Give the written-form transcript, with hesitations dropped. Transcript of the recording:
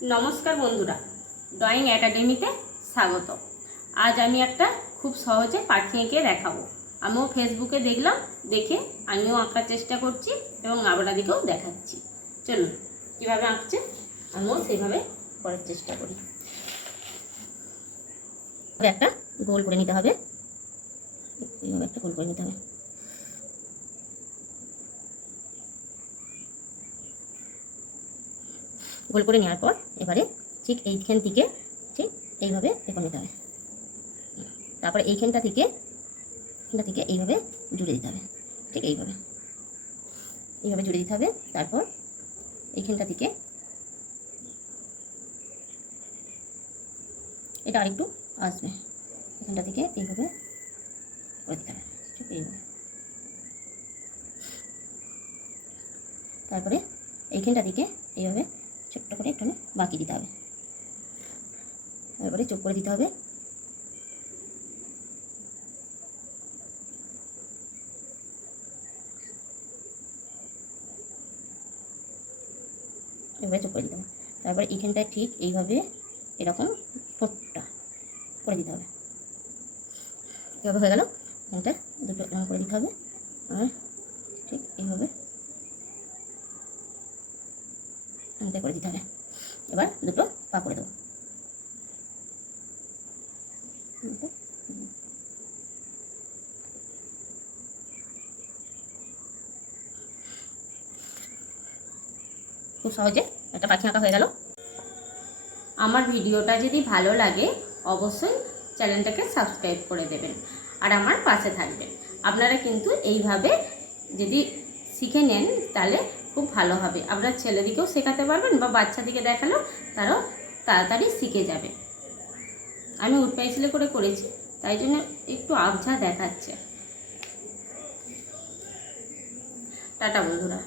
নমস্কার বন্ধুরা, ড্রয়িং একাডেমিতে স্বাগত। আজ আমি একটা খুব সহজে পাখি এঁকে দেখাবো। আমিও ফেসবুকে দেখলাম, দেখে আমিও আঁকার চেষ্টা করছি এবং আপনাদেরকেও দেখাচ্ছি। চলুন কীভাবে আঁকছে আমিও সেইভাবে করার চেষ্টা করি। একটা গোল করে নিতে হবে, এইভাবে একটা গোল করে নিতে হবে। গোল করে নেওয়ার পর এবারে ঠিক এইখান থেকে ঠিক এইভাবে এঁকে নিতে হবে। তারপরে এইখানটা থেকে এইভাবে জুড়ে দিতে হবে, ঠিক এইভাবে জুড়ে দিতে হবে। তারপর এইখানটা থেকে এটা আরেকটু আসবে, এখানটা থেকে এইভাবে করে দিতে হবে, ঠিক এইভাবে। তারপরে এইখানটা থেকে এইভাবে ছোট্ট করে একটু বাঁকি দিতে হবে, তারপরে চোখ করে দিতে হবে। এভাবে চোখ করে দিতে হবে। তারপরে এইখানটায় ঠিক এইভাবে এরকম ঠোঁটটা করে দিতে হবে। এভাবে হয়ে গেল। এখানটা দুটো এরকম করে দিতে হবে আর ঠিক এইভাবে এখানটা করে দিতে হবে। এবার দুটো পা করে দেবো। খুব সহজে একটা পাখি আঁকা হয়ে গেল। আমার ভিডিওটা যদি ভালো লাগে অবশ্যই চ্যানেলটাকে সাবস্ক্রাইব করে দেবেন আর আমার পাশে থাকবেন। আপনারা কিন্তু এইভাবে যদি শিখে নেন তাহলে খুব ভালো হবে। আপনার ছেলেদিকেও শেখাতে পারবেন বা বাচ্চাদিকে দেখালেও তারাও তাড়াতাড়ি শিখে যাবে। আমি উড পেন্সিলে করে করেছি, তাই জন্য একটু আবঝা দেখাচ্ছে। টাটা বন্ধুরা।